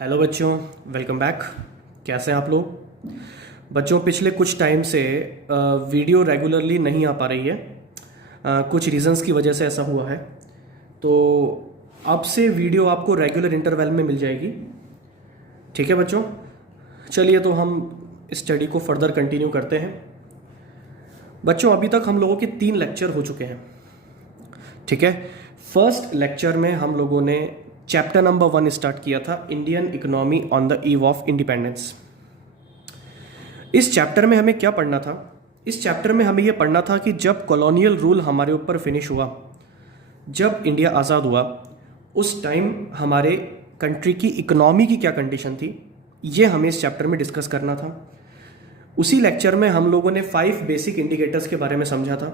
Hello बच्चों, welcome back. कैसे हैं आप लोग? बच्चों, पिछले कुछ टाइम से वीडियो रेगुलरली नहीं आ पा रही है। कुछ रीजंस की वजह से ऐसा हुआ है। तो अब से वीडियो आपको रेगुलर इंटरवल में मिल जाएगी। ठीक है बच्चों, चलिए तो हम स्टडी को फर्दर कंटिन्यू करते हैं। बच्चों, अभी तक हम लोगों के 3 लेक्चर हो चुके हैं। ठीक है, फर्स्ट लेक्चर में हम लोगों ने चैप्टर नंबर 1 स्टार्ट किया था, Indian economy on the eve of independence. इस चैप्टर में हमें क्या पढ़ना था? इस चैप्टर में हमें यह पढ़ना था कि जब कॉलोनियल रूल हमारे ऊपर फिनिश हुआ, जब इंडिया आज़ाद हुआ, उस टाइम हमारे कंट्री की इकोनॉमी की क्या कंडीशन थी, ये हमें इस चैप्टर में डिस्कस करना था। उसी लेक्चर में हम लोगों ने 5 बेसिक इंडिकेटर्स के बारे में समझा था।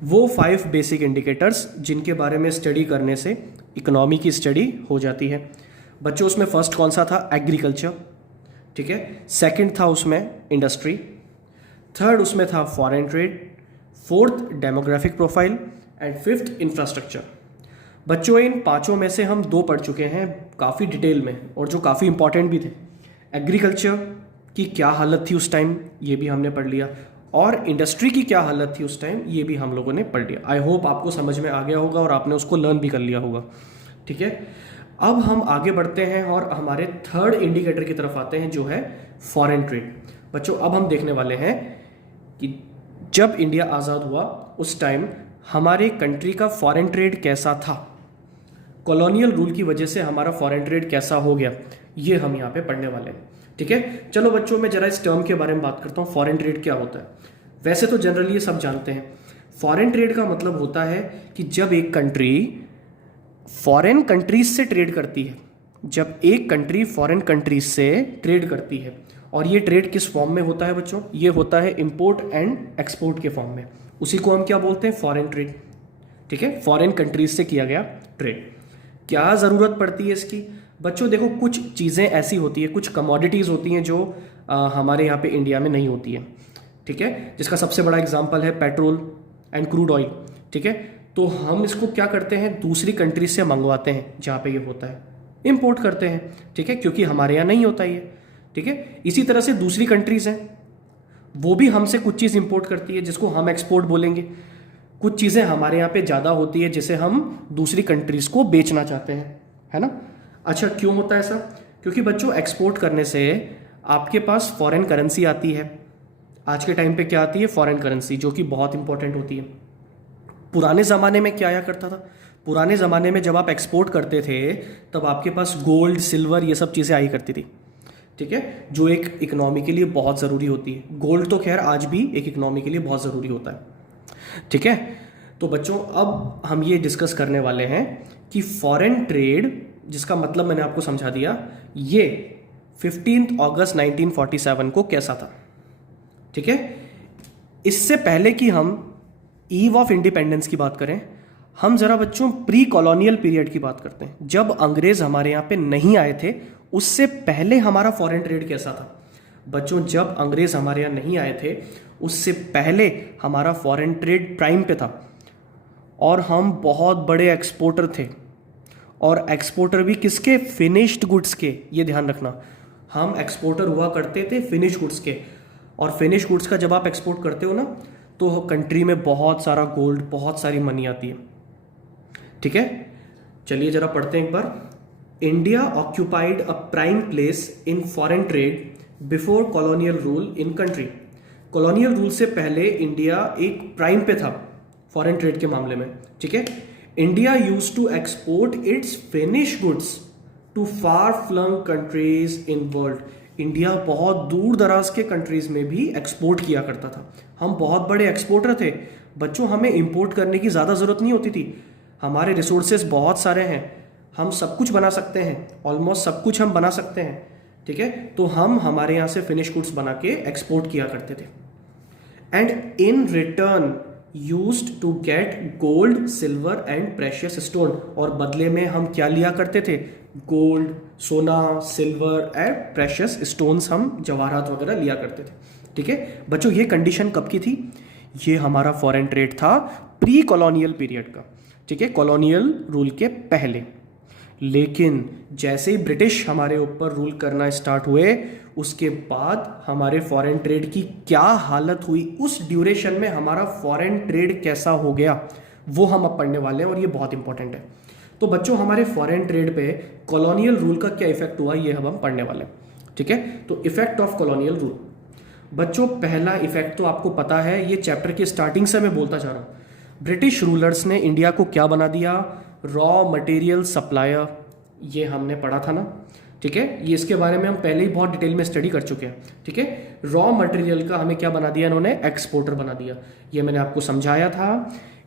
वो 5 बेसिक इंडिकेटर्स जिनके बारे में स्टडी करने से इकोनॉमी की स्टडी हो जाती है। बच्चों, उसमें फर्स्ट कौन सा था? एग्रीकल्चर। ठीक है, सेकंड था उसमें इंडस्ट्री, थर्ड उसमें था foreign trade, fourth demographic profile and fifth infrastructure. बच्चों, इन पांचों में से हम 2 पढ़ चुके हैं काफ़ी डिटेल में, और जो काफ़ी इंपॉर्टेंट भी थे। एग्रीकल्चर की क्या हालत थी उस टाइम, ये भी हमने पढ़ लिया, और इंडस्ट्री की क्या हालत थी उस टाइम, ये भी हम लोगों ने पढ़ लिया। आई होप आपको समझ में आ गया होगा और आपने उसको लर्न भी कर लिया होगा। ठीक है, अब हम आगे बढ़ते हैं और हमारे थर्ड इंडिकेटर की तरफ आते हैं, जो है फॉरेन ट्रेड। बच्चों, अब हम देखने वाले हैं कि जब इंडिया आज़ाद हुआ उस टाइम हमारे कंट्री का फॉरेन ट्रेड कैसा था, कॉलोनियल रूल की वजह से हमारा फॉरेन ट्रेड कैसा हो गया, ये हम यहाँ पे पढ़ने वाले हैं। ठीक है, चलो बच्चों, मैं जरा इस टर्म के बारे में बात करता हूँ, फॉरेन ट्रेड क्या होता है। वैसे तो जनरली ये सब जानते हैं। फॉरेन ट्रेड का मतलब होता है कि जब एक कंट्री फॉरेन कंट्रीज से ट्रेड करती है, जब एक कंट्री फॉरेन कंट्रीज से ट्रेड करती है, और ये ट्रेड किस फॉर्म में होता है बच्चों? ये होता है इंपोर्ट एंड एक्सपोर्ट के फॉर्म में। उसी को हम क्या बोलते हैं? Foreign trade. ठीक है, फॉरेन कंट्रीज से किया गया ट्रेड। क्या ज़रूरत पड़ती है इसकी? बच्चों देखो, कुछ चीज़ें ऐसी होती है, कुछ कमोडिटीज़ होती हैं जो हमारे यहाँ पे इंडिया में नहीं होती है। ठीक है, जिसका सबसे बड़ा एग्जांपल है पेट्रोल एंड क्रूड ऑयल। ठीक है, तो हम इसको क्या करते हैं? दूसरी कंट्रीज से मंगवाते हैं, जहाँ पे ये होता है इंपोर्ट करते हैं। ठीक है, क्योंकि हमारे यहाँ नहीं होता ये। ठीक है, इसी तरह से दूसरी कंट्रीज हैं, वो भी हमसे कुछ चीज़ इंपोर्ट करती है, जिसको हम एक्सपोर्ट बोलेंगे। कुछ चीज़ें हमारे यहाँ पे ज़्यादा होती है, जिसे हम दूसरी कंट्रीज़ को बेचना चाहते हैं, है ना? अच्छा, क्यों होता है ऐसा? क्योंकि बच्चों, एक्सपोर्ट करने से आपके पास फॉरेन करेंसी आती है। आज के टाइम पे क्या आती है? फॉरेन करेंसी, जो कि बहुत इंपॉर्टेंट होती है। पुराने ज़माने में क्या आया करता था? पुराने ज़माने में जब आप एक्सपोर्ट करते थे, तब आपके पास गोल्ड, सिल्वर, ये सब चीज़ें आई करती थी। ठीक है, जो एक इकोनॉमी के लिए बहुत ज़रूरी होती है। गोल्ड तो खैर आज भी एक इकोनॉमी के लिए बहुत ज़रूरी होता है। ठीक है, तो बच्चों, अब हम ये डिस्कस करने वाले हैं कि फॉरेन ट्रेड, जिसका मतलब मैंने आपको समझा दिया, ये 15 अगस्त 1947 को कैसा था। ठीक है, इससे पहले कि हम ईव ऑफ इंडिपेंडेंस की बात करें, हम जरा बच्चों प्री कॉलोनियल पीरियड की बात करते हैं। जब अंग्रेज हमारे यहाँ पे नहीं आए थे, उससे पहले हमारा फॉरेन ट्रेड कैसा था। बच्चों, जब अंग्रेज हमारे यहाँ नहीं आए थे, उससे पहले हमारा फॉरेन ट्रेड प्राइम पे था, और हम बहुत बड़े एक्सपोर्टर थे। और एक्सपोर्टर भी किसके? फिनिश्ड गुड्स के। ये ध्यान रखना, हम एक्सपोर्टर हुआ करते थे फिनिश गुड्स के। और फिनिश गुड्स का जब आप एक्सपोर्ट करते हो ना, तो कंट्री में बहुत सारा गोल्ड, बहुत सारी मनी आती है। ठीक है, चलिए जरा पढ़ते हैं एक बार। India occupied a prime place in foreign trade before colonial rule in country. Colonial rule से पहले इंडिया एक प्राइम पे था फॉरेन ट्रेड के मामले में। ठीक है, India used to export its finish goods to far flung countries in world. India बहुत दूर दराज के कंट्रीज में भी एक्सपोर्ट किया करता था। हम बहुत बड़े एक्सपोर्टर थे बच्चों, हमें इंपोर्ट करने की ज़्यादा ज़रूरत नहीं होती थी। हमारे रिसोर्सेज बहुत सारे हैं, हम सब कुछ बना सकते हैं, ऑलमोस्ट सब कुछ हम बना सकते हैं। ठीक है, तो हम हमारे यहाँ से फिनिश गुड्स बना के एक्सपोर्ट किया करते थे। And in return used to get gold, silver and precious stone. और बदले में हम क्या लिया करते थे? गोल्ड, सोना, सिल्वर एंड प्रेशियस स्टोन्स, हम जवाहरात वगैरह लिया करते थे। ठीक है बच्चों, ये कंडीशन कब की थी? ये हमारा फॉरेन ट्रेड था प्री कॉलोनियल पीरियड का। ठीक है, कॉलोनियल रूल के पहले। लेकिन जैसे ही ब्रिटिश हमारे ऊपर रूल करना स्टार्ट हुए, उसके बाद हमारे फॉरेन ट्रेड की क्या हालत हुई, उस ड्यूरेशन में हमारा फॉरेन ट्रेड कैसा हो गया, वो हम अब पढ़ने वाले हैं और ये बहुत इंपॉर्टेंट है। तो बच्चों, हमारे फॉरेन ट्रेड पे कॉलोनियल रूल का क्या इफेक्ट हुआ, ये हम पढ़ने वाले हैं। ठीक है, तो इफेक्ट ऑफ कॉलोनियल रूल। बच्चों, पहला इफेक्ट तो आपको पता है, ये चैप्टर के स्टार्टिंग से मैं बोलता जा रहा हूं। ब्रिटिश रूलर्स ने इंडिया को क्या बना दिया, रॉ मटेरियल सप्लायर। ये हमने पढ़ा था ना, ठीक है, ये इसके बारे में हम पहले ही बहुत डिटेल में स्टडी कर चुके हैं। ठीक है, रॉ मटेरियल का हमें क्या बना दिया इन्होंने, एक्सपोर्टर बना दिया। ये मैंने आपको समझाया था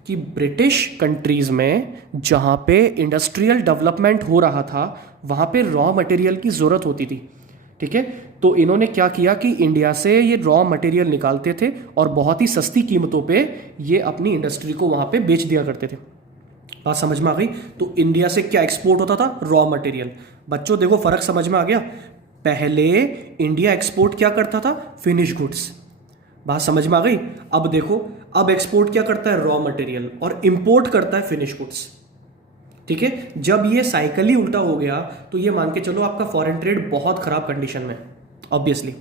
कि ब्रिटिश कंट्रीज में जहाँ पे इंडस्ट्रियल डेवलपमेंट हो रहा था, वहाँ पे रॉ मटेरियल की ज़रूरत होती थी। ठीक है, तो इन्होंने क्या किया कि इंडिया से ये रॉ मटेरियल निकालते थे और बहुत ही सस्ती कीमतों पे ये अपनी इंडस्ट्री को वहाँ पे बेच दिया करते थे। बात समझ में आ गई? तो इंडिया से क्या एक्सपोर्ट होता था, रॉ मटेरियल। बच्चों देखो, फर्क समझ में आ गया। पहले इंडिया एक्सपोर्ट क्या करता था, फिनिश गुड्स। बात समझ में आ गई? अब देखो, अब एक्सपोर्ट क्या करता है, रॉ मटेरियल, और इंपोर्ट करता है फिनिश गुड्स। ठीक है, जब ये साइकिल ही उल्टा हो गया तो ये मान के चलो आपका फॉरेन ट्रेड बहुत खराब कंडीशन में, ऑब्वियसली।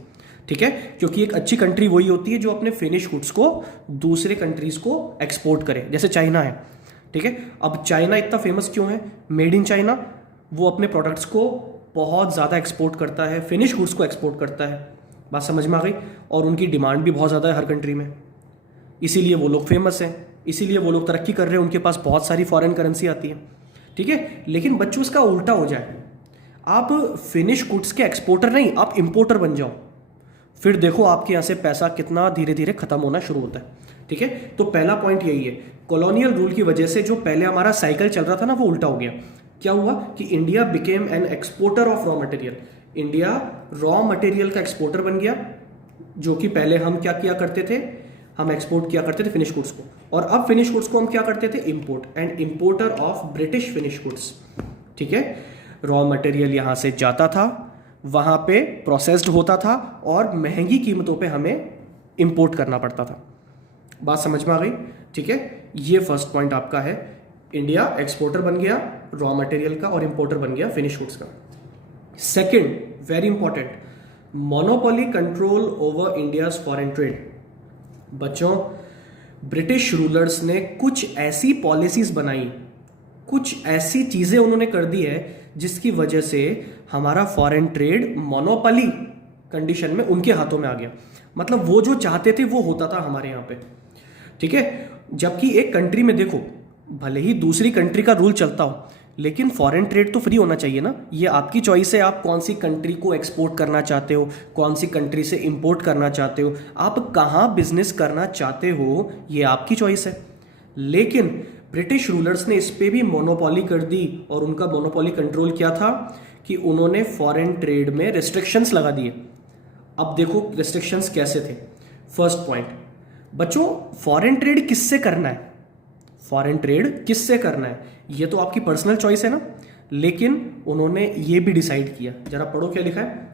ठीक है, क्योंकि एक अच्छी कंट्री वही होती है जो अपने फिनिश गुड्स को दूसरे कंट्रीज को एक्सपोर्ट करे, जैसे चाइना है। ठीक है, अब चाइना इतना फेमस क्यों है, मेड इन चाइना। वो अपने प्रोडक्ट्स को बहुत ज़्यादा एक्सपोर्ट करता है, फिनिश गुड्स को एक्सपोर्ट करता है। बात समझ में आ गई? और उनकी डिमांड भी बहुत ज़्यादा है हर कंट्री में, इसीलिए वो लोग फेमस हैं, इसीलिए वो लोग तरक्की कर रहे हैं, उनके पास बहुत सारी फॉरेन करेंसी आती है। ठीक है, लेकिन बच्चों इसका उल्टा हो जाए, आप फिनिश गुड्स के एक्सपोर्टर नहीं, आप इंपोर्टर बन जाओ, फिर देखो आपके यहाँ से पैसा कितना धीरे धीरे खत्म होना शुरू होता है। ठीक है, तो पहला पॉइंट यही है, कॉलोनियल रूल की वजह से जो पहले हमारा साइकिल चल रहा था ना, वो उल्टा हो गया। क्या हुआ कि India became an exporter of raw material. India raw material का एक्सपोर्टर बन गया, जो कि पहले हम क्या किया करते थे, हम एक्सपोर्ट किया करते थे फिनिश गुड्स को, और अब फिनिश गुड्स को हम क्या करते थे, import, and importer of British finish goods. ठीक है, रॉ मटेरियल यहां से जाता था, वहां पे प्रोसेस्ड होता था और महंगी कीमतों पे हमें इंपोर्ट करना पड़ता था। बात समझ में आ गई? ठीक है, ये फर्स्ट पॉइंट आपका है, इंडिया एक्सपोर्टर बन गया रॉ मटेरियल का और इंपोर्टर बन गया फिनिश गुड्स का। Second, very important, monopoly control over India's foreign trade. बच्चों, ब्रिटिश रूलर्स ने कुछ ऐसी पॉलिसीज बनाई, कुछ ऐसी चीजें उन्होंने कर दी है जिसकी वजह से हमारा फॉरेन ट्रेड मोनोपोली कंडीशन में उनके हाथों में आ गया। मतलब वो जो चाहते थे वो होता था हमारे यहाँ पे। ठीक है, जबकि एक कंट्री में देखो, भले ही दूसरी कंट्री का रूल चलता हो, लेकिन फॉरेन ट्रेड तो फ्री होना चाहिए ना। ये आपकी चॉइस है, आप कौन सी कंट्री को एक्सपोर्ट करना चाहते हो, कौन सी कंट्री से इंपोर्ट करना चाहते हो, आप कहाँ बिजनेस करना चाहते हो, ये आपकी चॉइस है। लेकिन ब्रिटिश रूलर्स ने इस पे भी मोनोपोली कर दी, और उनका मोनोपोली कंट्रोल क्या था कि उन्होंने फॉरेन ट्रेड में रिस्ट्रिक्शंस लगा दिए। अब देखो रिस्ट्रिक्शंस कैसे थे। फर्स्ट पॉइंट, बच्चों, फॉरेन ट्रेड किससे करना है, फॉरेन ट्रेड किससे करना है, ये तो आपकी पर्सनल चॉइस है ना। लेकिन उन्होंने ये भी डिसाइड किया, जरा पढ़ो क्या लिखा है,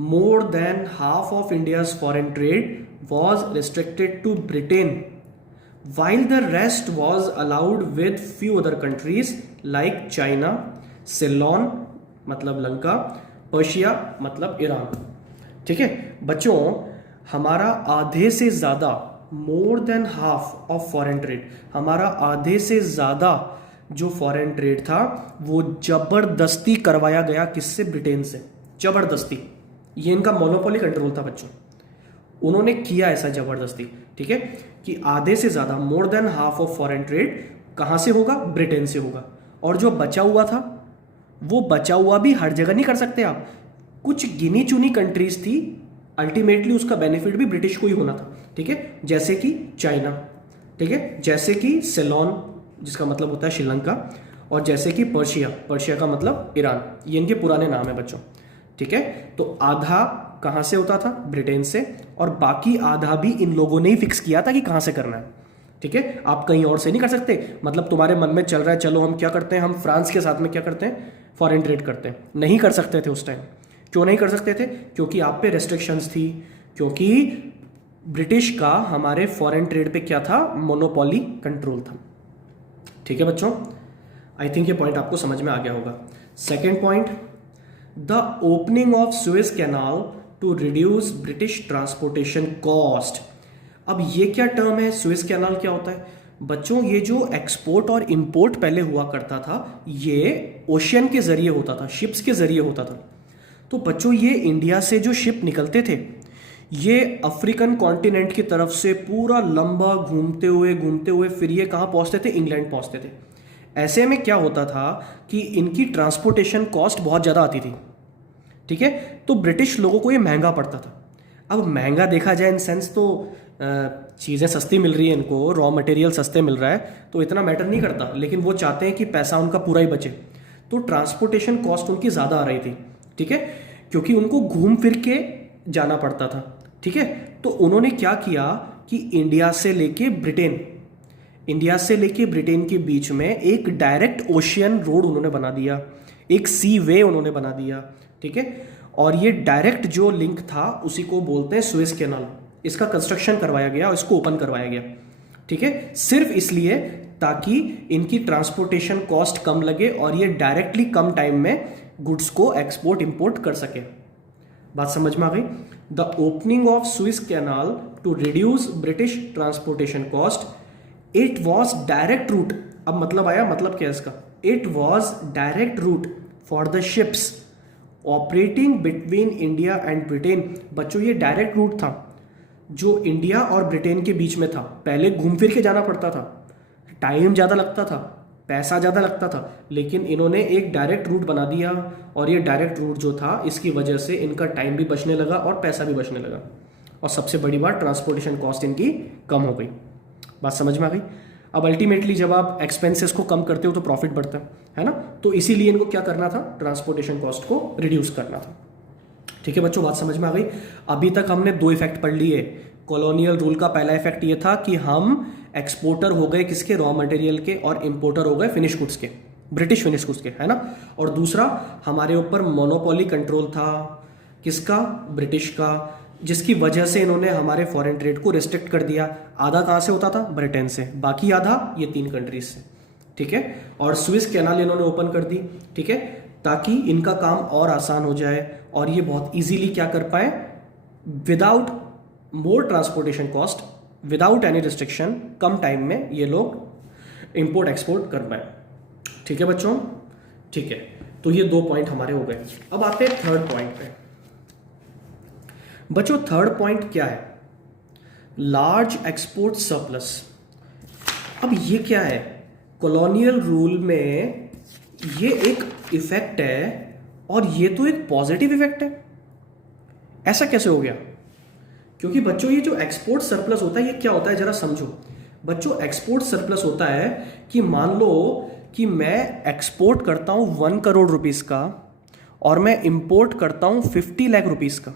more than half of India's foreign trade was restricted to Britain while the rest was allowed with few other countries like China, Ceylon मतलब लंका, पर्शिया मतलब ईरान। ठीक है बच्चों, हमारा आधे से ज़्यादा, मोर than half of foreign trade, हमारा आधे से ज़्यादा जो फॉरेन ट्रेड था वो जबरदस्ती करवाया गया, किससे, ब्रिटेन से, जबरदस्ती। ये इनका मोनोपोली कंट्रोल था बच्चों, उन्होंने किया ऐसा जबरदस्ती। ठीक है, कि आधे से ज्यादा, मोर than half of foreign trade कहां से होगा, ब्रिटेन से होगा। और जो बचा हुआ था, वो बचा हुआ भी हर जगह नहीं कर सकते आप, कुछ गिनी चुनी कंट्रीज थी, अल्टीमेटली उसका बेनिफिट भी ब्रिटिश को ही होना था। ठीक है, जैसे कि चाइना, ठीक है, जैसे कि सेलोन जिसका मतलब होता है श्रीलंका, और जैसे कि पर्शिया, पर्शिया का मतलब ईरान, ये इनके पुराने नाम है बच्चों। ठीक है, तो आधा कहां से होता था, ब्रिटेन से, और बाकी आधा भी इन लोगों ने ही फिक्स किया था कि कहां से करना है। ठीक है, आप कहीं और से नहीं कर सकते। मतलब तुम्हारे मन में चल रहा है चलो हम क्या करते हैं, हम फ्रांस के साथ में क्या करते हैं, फॉरेन ट्रेड करते हैं, नहीं कर सकते थे उस टाइम। क्यों नहीं कर सकते थे, क्योंकि आप पे रेस्ट्रिक्शंस थी, क्योंकि ब्रिटिश का हमारे फॉरेन ट्रेड पे क्या था, मोनोपोली कंट्रोल था। ठीक है बच्चों, आई थिंक ये पॉइंट आपको समझ में आ गया होगा। Second point, the opening of Suez canal to reduce British transportation cost. अब ये क्या टर्म है, सुएज कैनाल क्या होता है बच्चों? ये जो एक्सपोर्ट और इंपोर्ट पहले हुआ करता था, ये ओशियन के जरिए होता था, शिप्स के जरिए होता था। तो बच्चों ये इंडिया से जो शिप निकलते थे, ये अफ्रीकन कॉन्टिनेंट की तरफ से पूरा लंबा घूमते हुए फिर ये कहाँ पहुँचते थे? इंग्लैंड पहुँचते थे। ऐसे में क्या होता था कि इनकी ट्रांसपोर्टेशन कॉस्ट बहुत ज़्यादा आती थी, ठीक है? तो ब्रिटिश लोगों को ये महंगा पड़ता था। अब महंगा देखा जाए इन सेंस तो चीज़ें सस्ती मिल रही है इनको, रॉ मटेरियल सस्ते मिल रहा है, तो इतना मैटर नहीं करता, लेकिन वो चाहते हैं कि पैसा उनका पूरा ही बचे। तो ट्रांसपोर्टेशन कॉस्ट उनकी ज़्यादा आ रही थी, ठीक है, क्योंकि उनको घूम फिर के जाना पड़ता था, ठीक है। तो उन्होंने क्या किया कि इंडिया से लेके ब्रिटेन के बीच में एक डायरेक्ट ओशियन रोड उन्होंने बना दिया, एक सी वे उन्होंने बना दिया, ठीक है। और ये डायरेक्ट जो लिंक था उसी को बोलते हैं सुएज कैनाल। इसका कंस्ट्रक्शन करवाया गया और इसको ओपन करवाया गया, ठीक है, सिर्फ इसलिए ताकि इनकी ट्रांसपोर्टेशन कॉस्ट कम लगे और ये डायरेक्टली कम टाइम में गुड्स को एक्सपोर्ट इंपोर्ट कर सके। बात समझ में आ गई? The opening of Suez canal to reduce British transportation cost, it was direct route. अब मतलब आया, मतलब क्या है इसका? It was direct route for the ships operating between India and Britain. बच्चों ये डायरेक्ट रूट था जो इंडिया और ब्रिटेन के बीच में था। पहले घूम फिर के जाना पड़ता था, टाइम ज़्यादा लगता था, पैसा ज़्यादा लगता था, लेकिन इन्होंने एक डायरेक्ट रूट बना दिया और ये डायरेक्ट रूट जो था इसकी वजह से इनका टाइम भी बचने लगा और पैसा भी बचने लगा, और सबसे बड़ी बात ट्रांसपोर्टेशन कॉस्ट इनकी कम हो गई। बात समझ में आ गई? अब अल्टीमेटली जब आप एक्सपेंसेस को कम करते हो तो प्रॉफिट बढ़ता है ना? तो इसीलिए इनको क्या करना था? ट्रांसपोर्टेशन कॉस्ट को रिड्यूस करना था, ठीक है बच्चों। बात समझ में आ गई? अभी तक हमने दो इफेक्ट पढ़ लिए। कॉलोनियल रूल का पहला इफेक्ट ये था कि हम एक्सपोर्टर हो गए किसके? रॉ मटेरियल के, और इंपोर्टर हो गए फिनिश गुड्स के, ब्रिटिश फिनिश गुड्स के, है ना। और दूसरा, हमारे ऊपर मोनोपोली कंट्रोल था, किसका? ब्रिटिश का, जिसकी वजह से इन्होंने हमारे फॉरेन ट्रेड को रिस्ट्रिक्ट कर दिया। आधा कहाँ से होता था? ब्रिटेन से, बाकी आधा ये 3 कंट्रीज से, ठीक है। और स्विस कैनाल इन्होंने ओपन कर दी, ठीक है, ताकि इनका काम और आसान हो जाए और ये बहुत इजीली क्या कर पाए? Without more transportation cost, without any restriction, कम टाइम में ये लोग इंपोर्ट एक्सपोर्ट कर पाए, ठीक है बच्चों, ठीक है। तो ये 2 पॉइंट हमारे हो गए। अब आते हैं थर्ड पॉइंट पे। बच्चों थर्ड पॉइंट क्या है? Large export surplus. अब ये क्या है? कॉलोनियल रूल में ये एक इफेक्ट है और ये तो एक पॉजिटिव इफेक्ट है। ऐसा कैसे हो गया? क्योंकि बच्चों ये जो एक्सपोर्ट सरप्लस होता है ये क्या होता है जरा समझो। बच्चों एक्सपोर्ट सरप्लस होता है कि मान लो कि मैं एक्सपोर्ट करता हूं 1 करोड़ रुपीस का और मैं इंपोर्ट करता हूं 50 लाख रुपीस का,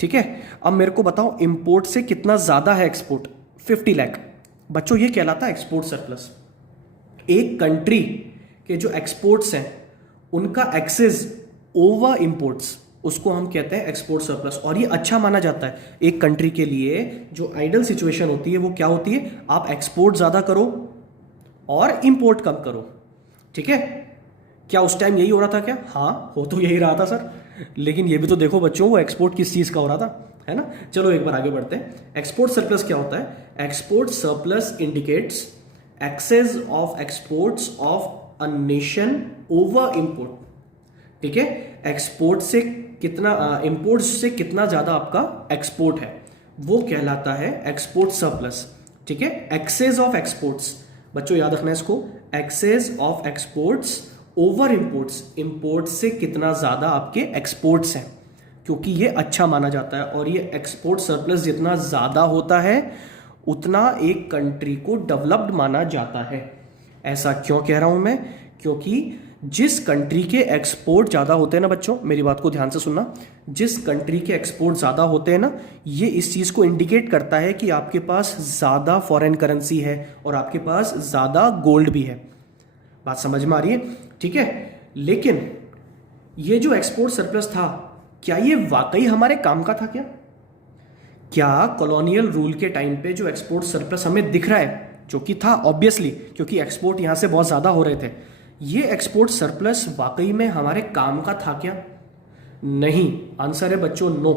ठीक है। अब मेरे को बताओ इंपोर्ट से कितना ज्यादा है एक्सपोर्ट? 50 लाख। बच्चों ये कहलाता है एक्सपोर्ट सरप्लस। एक कंट्री के जो एक्सपोर्ट्स हैं उनका एक्सेस ओवर इंपोर्ट्स, उसको हम कहते हैं एक्सपोर्ट सरप्लस। और ये अच्छा माना जाता है एक कंट्री के लिए। जो आइडल सिचुएशन होती है वो क्या होती है? आप एक्सपोर्ट ज्यादा करो और इंपोर्ट कम करो, ठीक है। क्या उस टाइम यही हो रहा था क्या? हाँ, हो तो यही रहा था सर, लेकिन ये भी तो देखो बच्चों वो एक्सपोर्ट किस चीज का हो रहा था, है ना। चलो एक बार आगे बढ़ते हैं। एक्सपोर्ट सरप्लस क्या होता है? Export surplus indicates excess of exports of a nation over import, ठीक है। एक्सपोर्ट से कितना, इंपोर्ट से कितना ज्यादा आपका एक्सपोर्ट है वो कहलाता है एक्सपोर्ट सरप्लस, ठीक है। एक्सेस ऑफ एक्सपोर्ट्स, बच्चों याद रखना है इसको, excess of exports over imports, import से कितना ज्यादा आपके एक्सपोर्ट्स हैं, क्योंकि ये अच्छा माना जाता है। और ये एक्सपोर्ट सरप्लस जितना ज्यादा होता है उतना एक कंट्री को डेवलप्ड माना जाता है। ऐसा क्यों कह रहा हूं मैं? क्योंकि जिस कंट्री के एक्सपोर्ट ज्यादा होते हैं ना बच्चों, मेरी बात को ध्यान से सुनना, जिस कंट्री के एक्सपोर्ट ज्यादा होते हैं ना, ये इस चीज को इंडिकेट करता है कि आपके पास ज्यादा फॉरेन करेंसी है और आपके पास ज्यादा गोल्ड भी है। बात समझ में आ रही है? ठीक है। लेकिन ये जो एक्सपोर्ट सरप्लस था, क्या ये वाकई हमारे काम का था क्या? क्या कॉलोनियल रूल के टाइम पे जो एक्सपोर्ट सरप्लस हमें दिख रहा है, जो कि था ऑब्वियसली, क्योंकि एक्सपोर्ट यहां से बहुत ज्यादा हो रहे थे, ये एक्सपोर्ट सरप्लस वाकई में हमारे काम का था क्या? नहीं, आंसर है बच्चों no.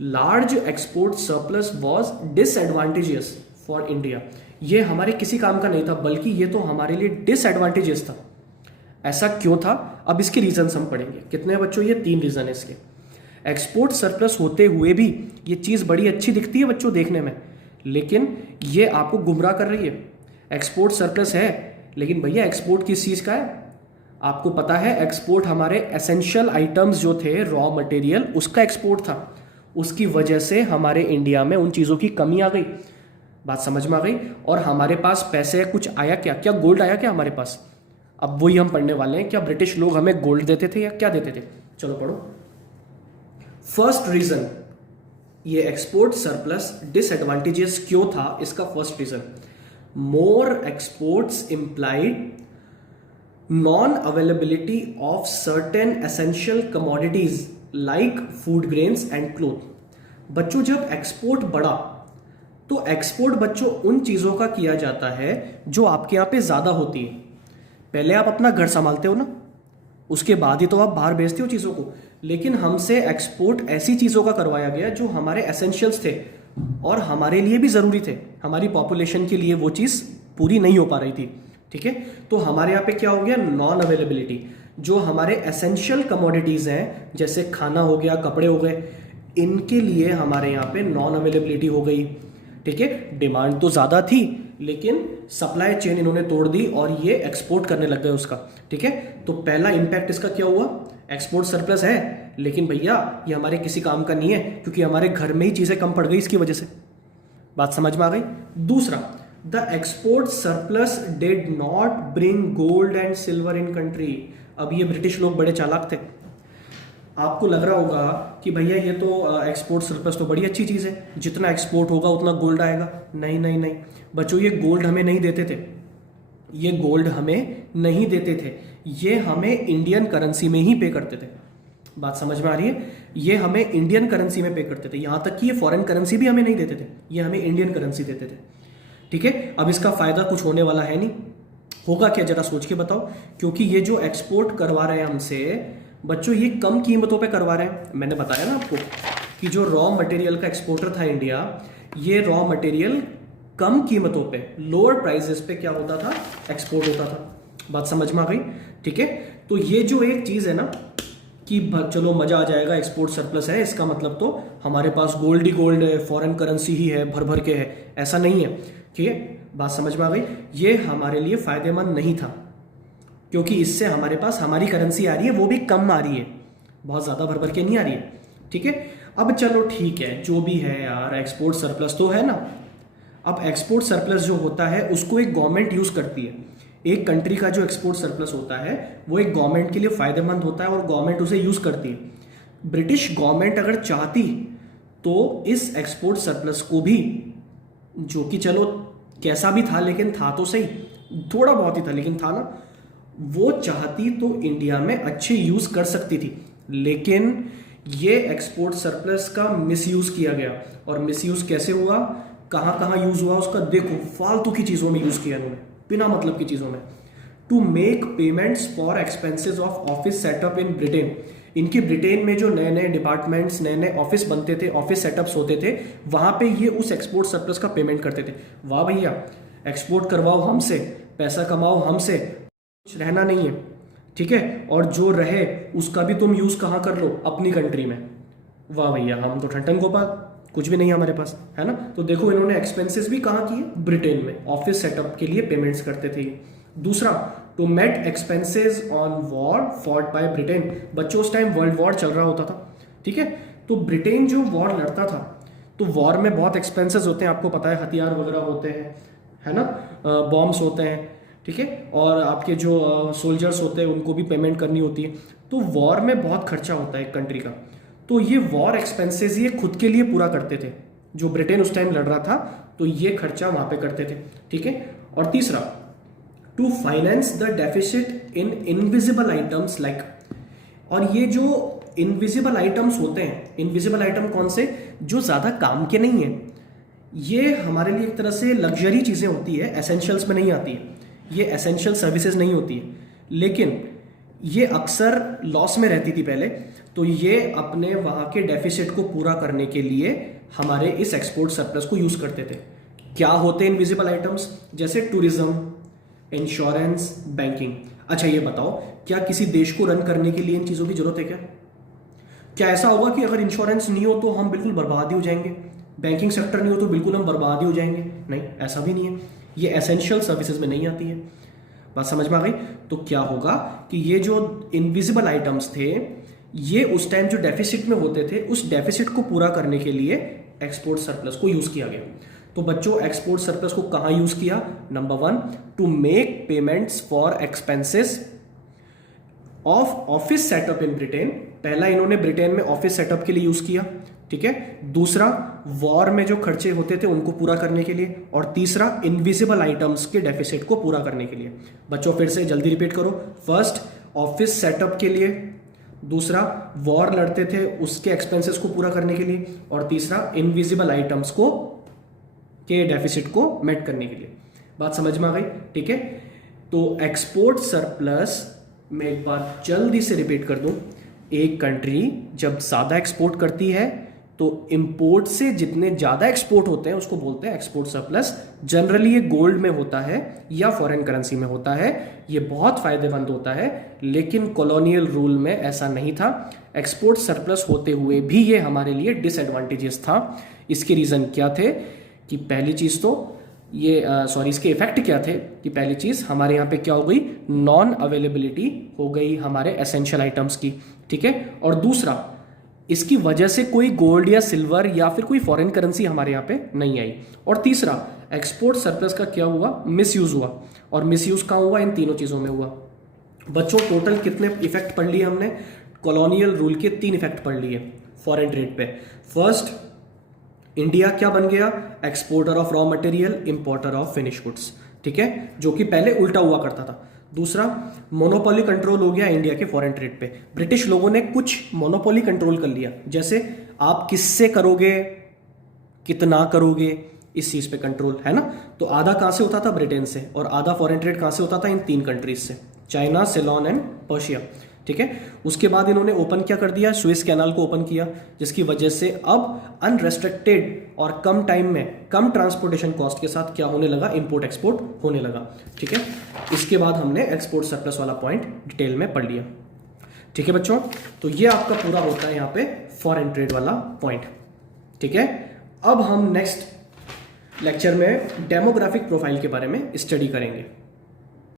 Large export surplus was disadvantageous for India. ये हमारे किसी काम का नहीं था, बल्कि ये तो हमारे लिए डिसएडवांटेजियस था। ऐसा क्यों था? अब इसके रीजन हम पढ़ेंगे। कितने बच्चों? ये 3 रीजन है इसके। एक्सपोर्ट सरप्लस होते हुए भी ये चीज़ बड़ी अच्छी दिखती है बच्चों देखने में, लेकिन ये आपको गुमराह कर रही है। एक्सपोर्ट सरप्लस है, लेकिन भैया एक्सपोर्ट किस चीज़ का है? आपको पता है एक्सपोर्ट हमारे एसेंशियल आइटम्स जो थे, रॉ मटेरियल, उसका एक्सपोर्ट था। उसकी वजह से हमारे इंडिया में उन चीज़ों की कमी आ गई। बात समझ में आ गई? और हमारे पास पैसे कुछ आया क्या? क्या गोल्ड आया क्या हमारे पास? अब वही हम पढ़ने वाले हैं। क्या ब्रिटिश लोग हमें गोल्ड देते थे या क्या देते थे? चलो पढ़ो। फर्स्ट रीजन, ये एक्सपोर्ट सरप्लस डिसएडवांटेजेस क्यों था, इसका first reason, more exports implied non availability of certain essential commodities like food grains and cloth. बच्चों जब एक्सपोर्ट बढ़ा तो एक्सपोर्ट बच्चों उन चीजों का किया जाता है जो आपके यहाँ पे ज्यादा होती है। पहले आप अपना घर संभालते हो ना, उसके बाद ही तो आप बाहर बेचते हो चीजों को। लेकिन हमसे एक्सपोर्ट ऐसी चीजों का करवाया गया जो हमारे एसेंशियल्स थे और हमारे लिए भी जरूरी थे। हमारी पॉपुलेशन के लिए वो चीज पूरी नहीं हो पा रही थी। ठीक है, तो हमारे यहाँ पे क्या हो गया? Non availability. जो हमारे एसेंशियल कमोडिटीज हैं, जैसे खाना हो गया, कपड़े हो गए, इनके लिए हमारे यहाँ पे नॉन अवेलेबिलिटी हो गई। ठीक है, डिमांड तो ज्यादा थी, लेकिन सप्लाई चेन इन्होंने तोड़ दी और ये एक्सपोर्ट करने लग गए उसका। ठीक है, तो पहला इंपैक्ट इसका क्या हुआ? एक्सपोर्ट सरप्लस है, लेकिन भैया ये हमारे किसी काम का नहीं है, क्योंकि हमारे घर में ही चीजें कम पड़ गई इसकी वजह से। बात समझ में आ गई? दूसरा, the export surplus did not bring gold and silver in country. अब ये ब्रिटिश लोग बड़े चालाक थे। आपको लग रहा होगा कि भैया ये तो एक्सपोर्ट सरप्लस तो बड़ी अच्छी चीज़ है, जितना एक्सपोर्ट होगा उतना गोल्ड आएगा। नहीं नहीं नहीं बच्चों, ये गोल्ड हमें नहीं देते थे। ये गोल्ड हमें नहीं देते थे, ये हमें इंडियन करेंसी में ही पे करते थे। बात समझ में आ रही है? ये हमें इंडियन करेंसी में पे करते थे। यहाँ तक कि ये फॉरेन करेंसी भी हमें नहीं देते थे, ये हमें इंडियन करेंसी देते थे। ठीक है, अब इसका फायदा कुछ होने वाला है नहीं। होगा क्या, जरा सोच के बताओ। क्योंकि ये जो एक्सपोर्ट करवा रहे हैं हमसे बच्चों, ये कम कीमतों पे करवा रहे हैं। मैंने बताया ना आपको कि जो रॉ मटेरियल का एक्सपोर्टर था इंडिया, ये रॉ मटेरियल कम कीमतों पे, लोअर प्राइसेस पे क्या होता था? एक्सपोर्ट होता था। बात समझ में आ गई? ठीक है, तो ये जो एक चीज है ना कि चलो मजा आ जाएगा, एक्सपोर्ट सरप्लस है, इसका मतलब तो हमारे पास गोल्ड ही गोल्ड है, फॉरेन करेंसी ही है, भर भर के है, ऐसा नहीं है। ठीक है, बात समझ में आ गई? ये हमारे लिए फायदेमंद नहीं था, क्योंकि इससे हमारे पास हमारी करेंसी आ रही है, वो भी कम आ रही है, बहुत ज्यादा भर भर के नहीं आ रही है। ठीक है, अब चलो ठीक है, जो भी है यार, एक्सपोर्ट सरप्लस तो है ना। अब एक्सपोर्ट सरप्लस जो होता है उसको एक गवर्नमेंट यूज करती है। एक कंट्री का जो एक्सपोर्ट सरप्लस होता है वो एक गवर्नमेंट के लिए फायदेमंद होता है और गवर्नमेंट उसे यूज करती है। ब्रिटिश गवर्नमेंट अगर चाहती तो इस एक्सपोर्ट सरप्लस को भी, जो कि चलो कैसा भी था लेकिन था तो सही, थोड़ा बहुत ही था लेकिन था ना, वो चाहती तो इंडिया में अच्छे यूज कर सकती थी। लेकिन ये एक्सपोर्ट सरप्लस का मिसयूज किया गया। और मिसयूज कैसे हुआ, कहां कहां यूज हुआ उसका देखो। फालतू की चीजों में यूज किया इन्होंने, बिना मतलब की चीजों में। To make payments for expenses of office setup in Britain. इनकी ब्रिटेन में जो नए नए डिपार्टमेंट्स, नए नए ऑफिस बनते थे, ऑफिस सेटअप्स होते थे, वहां पे ये उस एक्सपोर्ट सरप्लस का पेमेंट करते थे। वाह भैया, एक्सपोर्ट करवाओ हमसे, पैसा कमाओ हमसे, कुछ रहना नहीं है। ठीक है, और जो रहे उसका भी तुम यूज कहाँ कर लो? अपनी कंट्री में। वाह भैया, हम तो ठंडन गोपाल, कुछ भी नहीं है हमारे पास, है ना। तो देखो इन्होंने एक्सपेंसेस भी कहाँ किए? ब्रिटेन में, ऑफिस सेटअप के लिए पेमेंट्स करते थे। दूसरा, to meet expenses on war fought by Britain. बच्चों उस टाइम वर्ल्ड वॉर चल रहा होता था। ठीक है, तो ब्रिटेन जो वॉर लड़ता था, तो वॉर में बहुत एक्सपेंसेस होते हैं, आपको पता है, हथियार वगैरह होते हैं, है ना, बॉम्ब्स होते हैं। ठीक है, और आपके जो सोल्जर्स होते हैं उनको भी पेमेंट करनी होती है। तो वॉर में बहुत खर्चा होता है एक कंट्री का। तो ये वॉर एक्सपेंसेस ये खुद के लिए पूरा करते थे। जो ब्रिटेन उस टाइम लड़ रहा था तो ये खर्चा वहां पे करते थे। ठीक है, और तीसरा, to finance the deficit in invisible items like. और ये जो इनविजिबल आइटम्स होते हैं, इनविजिबल आइटम कौन से? जो ज्यादा काम के नहीं है, ये हमारे लिए एक तरह से लग्जरी चीजें होती है, एसेंशियल्स में नहीं आती है, ये एसेंशियल सर्विसेज नहीं होती है। लेकिन ये अक्सर लॉस में रहती थी पहले, तो ये अपने वहां के डेफिसिट को पूरा करने के लिए हमारे इस एक्सपोर्ट सरप्लस को यूज करते थे। क्या होते हैं इनविजिबल आइटम्स? जैसे टूरिज्म, इंश्योरेंस, बैंकिंग। अच्छा ये बताओ, क्या किसी देश को रन करने के लिए इन चीजों की जरूरत है क्या? क्या ऐसा होगा कि अगर इंश्योरेंस नहीं हो तो हम बिल्कुल बर्बाद ही हो जाएंगे, बैंकिंग सेक्टर नहीं हो तो बिल्कुल हम बर्बाद ही हो जाएंगे? नहीं, ऐसा भी नहीं है। ये एसेंशियल सर्विसेज में नहीं आती है। बात समझ में आ गई? तो क्या होगा कि ये जो इनविजिबल आइटम्स थे, ये उस टाइम जो डेफिसिट में होते थे, उस डेफिसिट को पूरा करने के लिए एक्सपोर्ट सरप्लस को यूज किया गया। तो बच्चों, एक्सपोर्ट सरप्लस को कहां यूज किया? Number 1, to make payments for expenses of office setup in Britain. पहला इन्होंने ब्रिटेन में ऑफिस सेटअप के लिए यूज किया, ठीक है। दूसरा, वॉर में जो खर्चे होते थे उनको पूरा करने के लिए। और तीसरा, इनविजिबल आइटम्स के डेफिसिट को पूरा करने के लिए। बच्चों फिर से जल्दी रिपीट करो। फर्स्ट, ऑफिस सेटअप के लिए। दूसरा, वॉर लड़ते थे उसके एक्सपेंसेस को पूरा करने के लिए। और तीसरा, इनविजिबल आइटम्स को के डेफिसिट को मेट करने के लिए। बात समझ में आ गई? ठीक है। तो एक्सपोर्ट सरप्लस में एक बार जल्दी से रिपीट कर दूं, एक कंट्री जब ज्यादा एक्सपोर्ट करती है तो इंपोर्ट से जितने ज्यादा एक्सपोर्ट होते हैं उसको बोलते हैं एक्सपोर्ट सरप्लस। जनरली ये गोल्ड में होता है या फॉरेन करेंसी में होता है। ये बहुत फायदेमंद होता है, लेकिन कॉलोनियल रूल में ऐसा नहीं था। एक्सपोर्ट सरप्लस होते हुए भी ये हमारे लिए डिसएडवांटेजेस था। इसके रीजन क्या थे कि पहली चीज तो ये इसके इफेक्ट क्या थे कि पहली चीज हमारे यहाँ पे क्या हो गई, नॉन अवेलेबिलिटी हो गई हमारे एसेंशियल आइटम्स की, ठीक है। और दूसरा, इसकी वजह से कोई गोल्ड या सिल्वर या फिर कोई फॉरेन करेंसी हमारे यहाँ पे नहीं आई। और तीसरा, एक्सपोर्ट सरप्लस का क्या हुआ, मिसयूज हुआ। और मिसयूज कहाँ हुआ? इन तीनों चीजों में हुआ। बच्चों टोटल कितने इफेक्ट पढ़ लिए हमने? कॉलोनियल रूल के 3 इफेक्ट पढ़ लिए फॉरेन ट्रेड पे। फर्स्ट, इंडिया क्या बन गया? Exporter of raw material, importer of finish goods, ठीक है, जो कि पहले उल्टा हुआ करता था। दूसरा, मोनोपोली कंट्रोल हो गया इंडिया के फॉरेन ट्रेड पे। ब्रिटिश लोगों ने कुछ मोनोपोली कंट्रोल कर लिया, जैसे आप किससे करोगे, कितना करोगे, इस चीज पे कंट्रोल है ना। तो आधा कहां से होता था? ब्रिटेन से। और आधा फॉरेन ट्रेड कहां से होता था? इन 3 कंट्रीज से, चाइना, सेलोन एंड पर्शिया, ठीक है। उसके बाद इन्होंने ओपन क्या कर दिया? स्विस कैनाल को ओपन किया, जिसकी वजह से अब अनरेस्ट्रिक्टेड और कम टाइम में कम ट्रांसपोर्टेशन कॉस्ट के साथ क्या होने लगा? इंपोर्ट एक्सपोर्ट होने लगा, ठीक है। इसके बाद हमने एक्सपोर्ट सरप्लस वाला पॉइंट डिटेल में पढ़ लिया, ठीक है बच्चों। तो ये आपका पूरा होता है यहाँ पे फॉरेन ट्रेड वाला पॉइंट, ठीक है। अब हम नेक्स्ट लेक्चर में डेमोग्राफिक प्रोफाइल के बारे में स्टडी करेंगे।